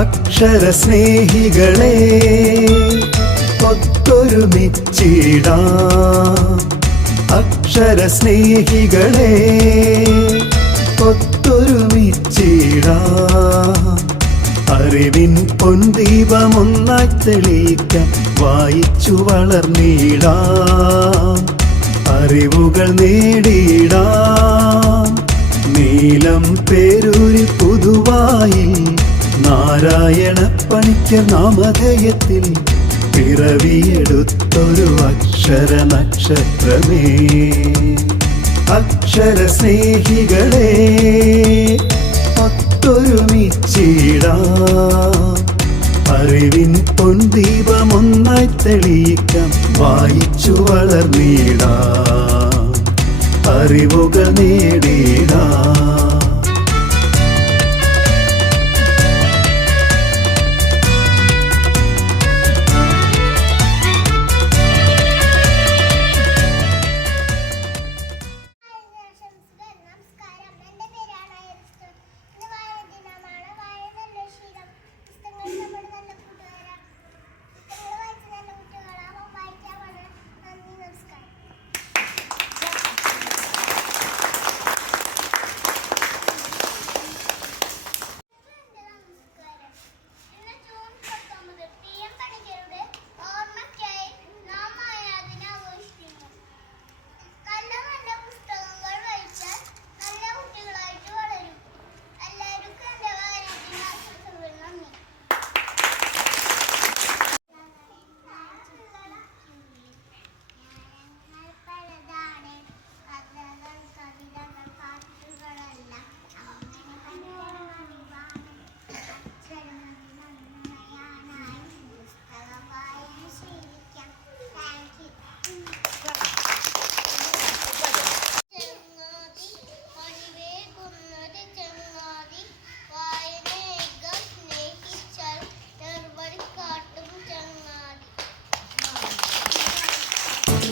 അക്ഷര സ്നേഹികളെ ഒത്തൊരുമിച്ചിടാം. അക്ഷര സ്നേഹികളെ ഒത്തൊരുമിച്ചിടാം. അറിവിൻ പൊൻദീപമൊന്നായി തെളിയിക്കാം, വായിച്ചു വളർന്നിടാം, അറിവുകൾ നേടിയിടാം. നീലം പേരൂരിൽ പുതുവായി നാരായണ പണിക്കർ നാമധേയത്തിൽ പിറവിയെടുത്തൊരു അക്ഷര നക്ഷത്രമേ. അക്ഷര സ്നേഹികളെ ഒത്തൊരുമിച്ചിടാം. അറിവിൻ പൊൻദീപമൊന്നായി തെളിയിക്കാം, വായിച്ചു വളർന്നിടാം, അറിവുകൾ നേടിയിടാം.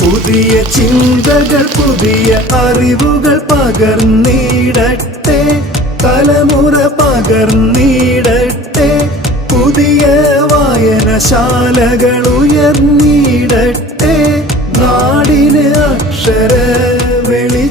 പുതിയ ചിന്തകൾ പുതിയ അറിവുകൾ പകർന്നിടട്ടെ, തലമുറ പകർന്നിടട്ടെ. പുതിയ വായനശാലകൾ ഉയർന്നിടട്ടെ, നാടിന് അക്ഷര വെളി